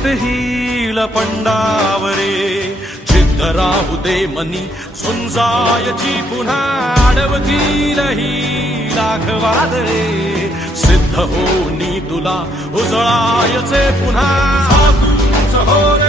जित हिल पंडावरे जिद्द राहू दे मनी झुंजायची पुन्हा अडवतील ही लाख वादळे सिद्ध होनी तुला उजळायचे पुन्हा हो